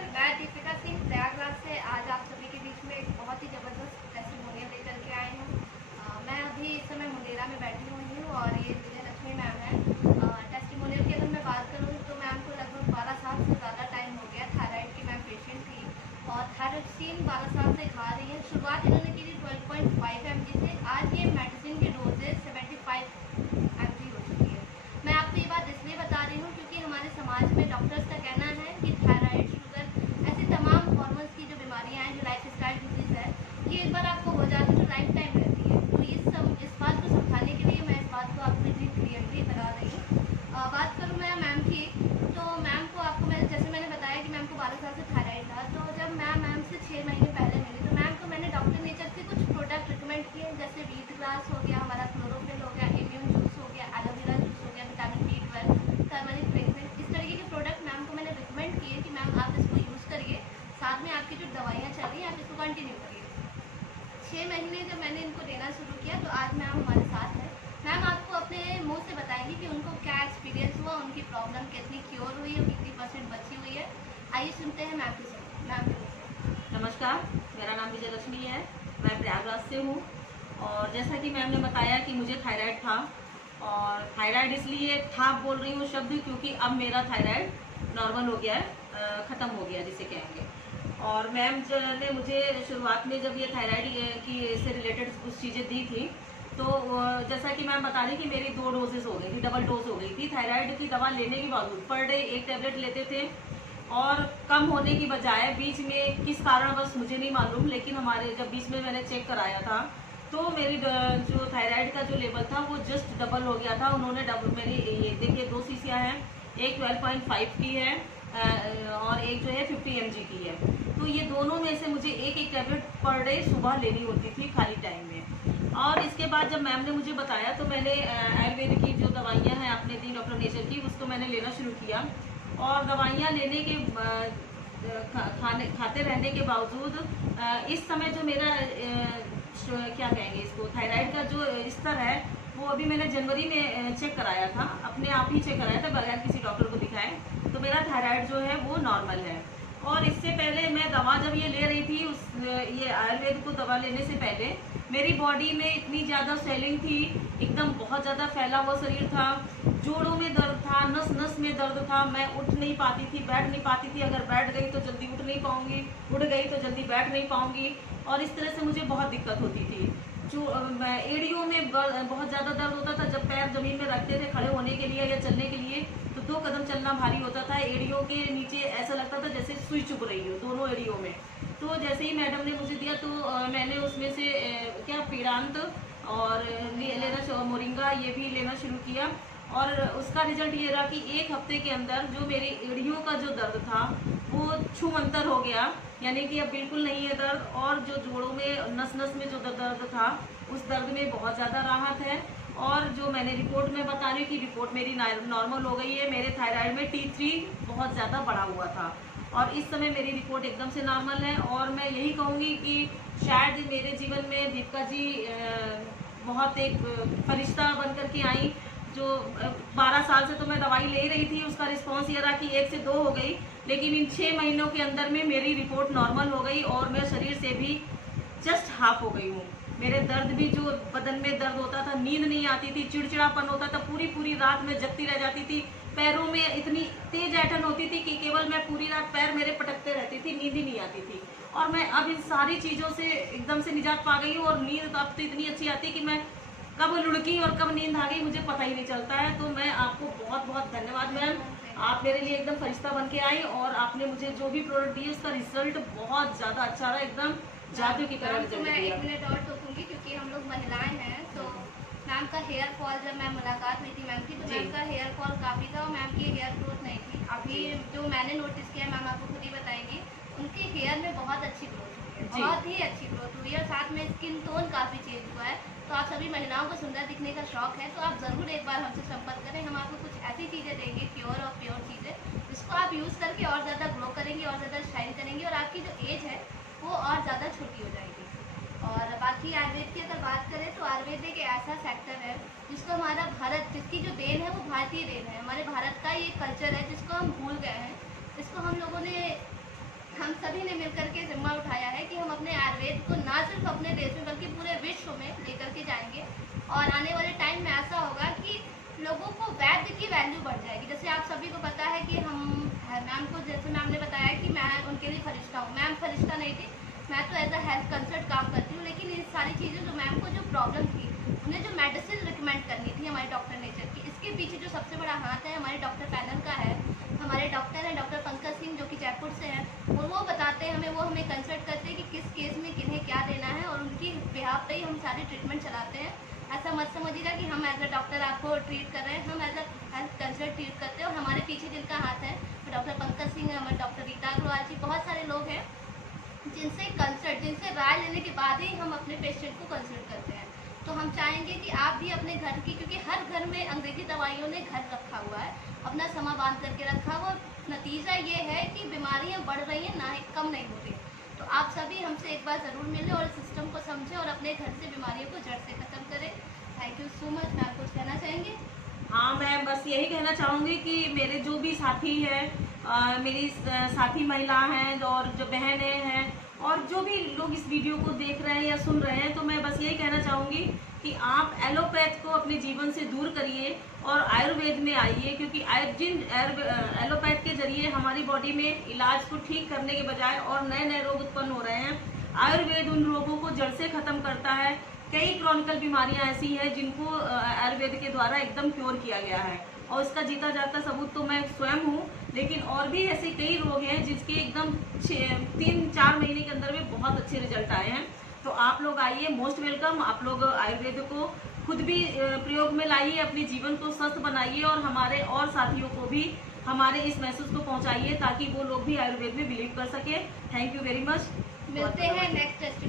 नमस्कार, मैं दीपिका सिंह प्रयागराज से आज आप सभी के बीच में एक बहुत ही ज़बरदस्त टेस्टिमोनियल लेकर के आई हूँ। मैं अभी इस समय मुंडेरा में बैठी हुई हूँ और ये विजय लक्ष्मी मैम है। टेस्टिमोनियल की अगर मैं बात करूँ तो मैम को लगभग 12 साल से ज़्यादा टाइम हो गया। थायराइड की मैम पेशेंट थी और थायरोक्सिन 12 साल से खा रही है। शुरुआत इन्होंने की थी 12.5 mg से। आज ये मेडिसिन की डोजेज 75 mg हो चुकी है। मैं आपको ये बात इसलिए बता रही हूँ क्योंकि हमारे समाज में डॉक्टर्स का कहना है कि थायराइड, शुगर, ऐसी तमाम हार्मोन्स की जो बीमारियां हैं, जो लाइफ स्टाइल डिजीज है, ये एक बार आपको हो जाती है तो लाइफ टाइम रहती है। तो इस बात को समझाने के लिए मैं इस बात को आपको इतनी क्लियरली बता रही हूँ। बात करूँ मैं मैम की, तो मैम को मैंने बताया कि मैम को 12 साल से थायराइड था। तो जब मैम से 6 महीने पहले मिली तो मैम को मैंने डॉक्टर नेचर से कुछ प्रोडक्ट रिकमेंड किए, जैसे वीट ग्रास हो गया, हमारा क्लोरोफिल हो गया, इम्यून जूस हो गया, एलोवेरा जूस हो गया, विटामिन B12, टर्मरिक फ्रेगरेंस, इस तरीके के प्रोडक्ट मैम को मैंने रिकमेंड किए कि मैम आप इसको यूज़ करिए, साथ में आपकी जो दवाइयाँ चल रही हैं आप इसको कंटिन्यू करिए। 6 महीने जब मैंने इनको देना शुरू किया तो आज मैम हमारे साथ है। मैम आपको अपने मुंह से बताएंगी कि उनको क्या एक्सपीरियंस हुआ, उनकी प्रॉब्लम कितनी क्योर हुई और कितनी % बची हुई है। आइए सुनते हैं मैम की मैम के मुँह से। नमस्कार, मेरा नाम विजय लक्ष्मी है। मैं प्रयागराज से हूँ और जैसा कि मैम ने बताया कि मुझे थायराइड था, और थायराइड इसलिए था बोल रही हूँ शब्द क्योंकि अब मेरा थायराइड नॉर्मल हो गया है, ख़त्म हो गया जिसे कहेंगे। और मैम ने मुझे शुरुआत में जब ये थायराइड की से रिलेटेड कुछ चीज़ें दी थी, तो जैसा कि मैम बता रही कि मेरी 2 डोजेस हो गई थी, डबल डोज हो गई थी। थायराइड की दवा लेने के बावजूद पर डे 1 टैबलेट लेते थे और कम होने की बजाय बीच में किस कारण बस मुझे नहीं मालूम, लेकिन हमारे जब बीच में मैंने चेक कराया था तो मेरी जो थायराइड का जो लेवल था वो जस्ट डबल हो गया था। उन्होंने मेरी ये देखिए 2 शीशियाँ हैं, एक 12.5 की है और एक जो है 50 mg की है। तो ये दोनों में से मुझे एक टैबलेट पर डे सुबह लेनी होती थी खाली टाइम में। और इसके बाद जब मैम ने मुझे बताया तो मैंने आयुर्वेद की जो दवाइयाँ हैं आपने दी डॉक्टर नेचर की, उसको मैंने लेना शुरू किया। और दवाइयाँ लेने के खाते रहने के बावजूद इस समय जो मेरा क्या कहेंगे इसको, थायराइड का जो स्तर है वो अभी मैंने जनवरी में चेक कराया था, अपने आप ही चेक कराया था बगैर किसी डॉक्टर को दिखाए। तो मेरा थायराइड जो है वो नॉर्मल है। और इससे पहले मैं दवा जब ये ले रही थी ये आयुर्वेद को दवा लेने से पहले मेरी बॉडी में इतनी ज़्यादा स्वेलिंग थी, एकदम बहुत ज़्यादा फैला हुआ शरीर था, जोड़ों में दर्द था, नस नस में दर्द था, मैं उठ नहीं पाती थी, बैठ नहीं पाती थी। अगर बैठ गई तो जल्दी उठ नहीं पाऊंगी, उठ गई तो जल्दी बैठ नहीं पाऊंगी, और इस तरह से मुझे बहुत दिक्कत होती थी। जो एड़ियों में बहुत ज़्यादा दर्द होता था। जब पैर ज़मीन में रखते थे खड़े होने के लिए या चलने के लिए तो 2 कदम चलना भारी होता था। एड़ियों के नीचे ऐसा लगता था जैसे सुई चुभ रही हो दोनों एड़ियों में। तो जैसे ही मैडम ने मुझे दिया तो मैंने उसमें से क्या पीड़ांत और लेना मोरिंगा ये भी लेना शुरू किया। और उसका रिजल्ट ये रहा कि 1 हफ्ते के अंदर जो मेरी एड़ियों का जो दर्द था वो छूमंतर हो गया, यानी कि अब बिल्कुल नहीं है दर्द। और जो जोड़ों में नस नस में जो दर्द था उस दर्द में बहुत ज़्यादा राहत है। और जो मैंने रिपोर्ट में बता रही हूँ कि रिपोर्ट मेरी नॉर्मल हो गई है। मेरे थायराइड में T3 बहुत ज़्यादा बढ़ा हुआ था और इस समय मेरी रिपोर्ट एकदम से नॉर्मल है। और मैं यही कहूँगी कि शायद मेरे जीवन में दीपिका जी बहुत एक फरिश्ता बन कर के आई। जो 12 साल से तो मैं दवाई ले रही थी, उसका रिस्पॉन्स ये रहा कि 1 से 2 हो गई, लेकिन इन 6 महीनों के अंदर में मेरी रिपोर्ट नॉर्मल हो गई और मैं शरीर से भी जस्ट हाफ हो गई हूँ। मेरे दर्द भी, जो बदन में दर्द होता था, नींद नहीं आती थी, चिड़चिड़ापन होता था, पूरी रात में जगती रह जाती थी, पैरों में इतनी तेज ऐंठन होती थी कि केवल मैं पूरी रात पैर मेरे पटकते रहती थी, नींद ही नहीं आती थी। और मैं अब इन सारी चीज़ों से एकदम से निजात पा गई हूँ और नींद अब तो इतनी अच्छी आती है कि मैं कब लुढ़की और कब नींद आ गई मुझे पता ही नहीं चलता है। तो मैं आपको बहुत बहुत धन्यवाद मैम, आप मेरे लिए एकदम फरिश्ता बन के आई और आपने मुझे जो भी प्रोडक्ट दिए उसका रिजल्ट बहुत ज़्यादा अच्छा रहा, एकदम जादू की तरह रिजल्ट मैं दिया। 1 मिनट और टोकूंगी क्योंकि हम लोग महिलाएं हैं। तो मैम का हेयर फॉल, जब मैम मुलाकात हुई थी मैम की, तो मैम का हेयर फॉल काफ़ी था और मैम की हेयर ग्रोथ नहीं थी। अभी जो मैंने नोटिस किया, मैम आपको खुद ही बताएंगी, उनके हेयर में बहुत अच्छी ग्रोथ हुई है, बहुत ही अच्छी ग्रोथ हुई है। और साथ में स्किन टोन काफ़ी चेंज हुआ है। तो आप सभी महिलाओं को सुंदर दिखने का शौक है तो आप ज़रूर एक बार हमसे संपर्क करें। हम आपको कुछ ऐसी चीज़ें देंगे, प्योर और प्योर चीज़ें, जिसको आप यूज़ करके और ज़्यादा ग्लो करेंगी, और ज़्यादा शाइन करेंगी और आपकी जो एज है वो और ज़्यादा छोटी हो जाएगी। और बाकी आयुर्वेद की अगर बात करें तो आयुर्वेद एक ऐसा सेक्टर है जिसको हमारा भारत, जिसकी जो देन है वो भारतीय देन है। हमारे भारत का ये कल्चर है जिसको हम भूल गए हैं, जिसको हम लोगों ने हम सभी ने मिलकर के जिम्मा उठाया है कि हम अपने आयुर्वेद को ना सिर्फ अपने देश में बल्कि पूरे विश्व में लेकर के जाएंगे। और आने वाले टाइम में ऐसा होगा कि लोगों को वैद्य की वैल्यू बढ़ जाएगी। जैसे आप सभी को पता है कि हम मैम को, जैसे मैम ने बताया कि मैं उनके लिए फरिश्ता हूँ, मैम फरिश्ता नहीं थी, मैं तो एज अ हेल्थ कंसल्ट काम करती हूँ। लेकिन ये सारी चीज़ें जो मैम को जो प्रॉब्लम थी, उन्हें जो मेडिसिन रिकमेंड करनी थी हमारे डॉक्टर नेचर की, इसके पीछे जो सबसे बड़ा हाथ है हमारे डॉक्टर पैनल का है। हमारे डॉक्टर हैं डॉक्टर पंकज सिंह जो कि जयपुर से हैं, और वो बताते हैं हमें, वो हमें कंसल्ट करते हैं कि किस केस में किन्हें क्या देना है, और उनकी बिहाफ पे ही हम सारी ट्रीटमेंट चलाते हैं। ऐसा मत समझिएगा कि हम एज अ डॉक्टर आपको ट्रीट कर रहे हैं, हम as a health consult treat करते हैं। और हमारे पीछे जिनका हाथ है वो डॉक्टर पंकज सिंह है, हमारे डॉक्टर रीता अग्रवाल जी, बहुत सारे लोग हैं जिनसे राय लेने के बाद ही हम अपने पेशेंट को कंसल्ट करते हैं। तो हम चाहेंगे कि आप भी अपने घर की, क्योंकि हर घर में अंग्रेजी दवाइयों ने घर रखा हुआ है, अपना समा बांध करके रखा हुआ, नतीजा ये है कि बीमारियां बढ़ रही हैं, ना ही कम नहीं हो रही। तो आप सभी हमसे एक बार ज़रूर मिलें और सिस्टम को समझें और अपने घर से बीमारियों को जड़ से ख़त्म करें। Thank you so much. Ma'am कुछ कहना चाहेंगे? हाँ, मैं बस यही कहना चाहूँगी कि मेरे जो भी साथी हैं, मेरी साथी महिला हैं और जो बहनें हैं और जो भी लोग इस वीडियो को देख रहे हैं या सुन रहे हैं, तो मैं बस यही कहना चाहूँगी कि आप एलोपैथ को अपने जीवन से दूर करिए और आयुर्वेद में आइए। क्योंकि एलोपैथ के जरिए हमारी बॉडी में इलाज को ठीक करने के बजाय और नए नए रोग उत्पन्न हो रहे हैं। आयुर्वेद उन रोगों को जड़ से ख़त्म करता है। कई क्रॉनिकल बीमारियां ऐसी हैं जिनको आयुर्वेद के द्वारा एकदम क्योर किया गया है, और इसका जीता जाता सबूत तो मैं स्वयं हूँ। लेकिन और भी ऐसे कई रोग हैं जिसके एकदम 3-4 महीने के अंदर में बहुत अच्छे रिजल्ट आए हैं। तो आप लोग आइए, मोस्ट वेलकम। आप लोग आयुर्वेद को खुद भी प्रयोग में लाइए, अपने जीवन को स्वस्थ बनाइए और हमारे और साथियों को भी हमारे इस मैसेज को पहुंचाइए ताकि वो लोग भी आयुर्वेद में बिलीव कर सके। Thank you very much. मिलते हैं नेक्स्ट टेस्ट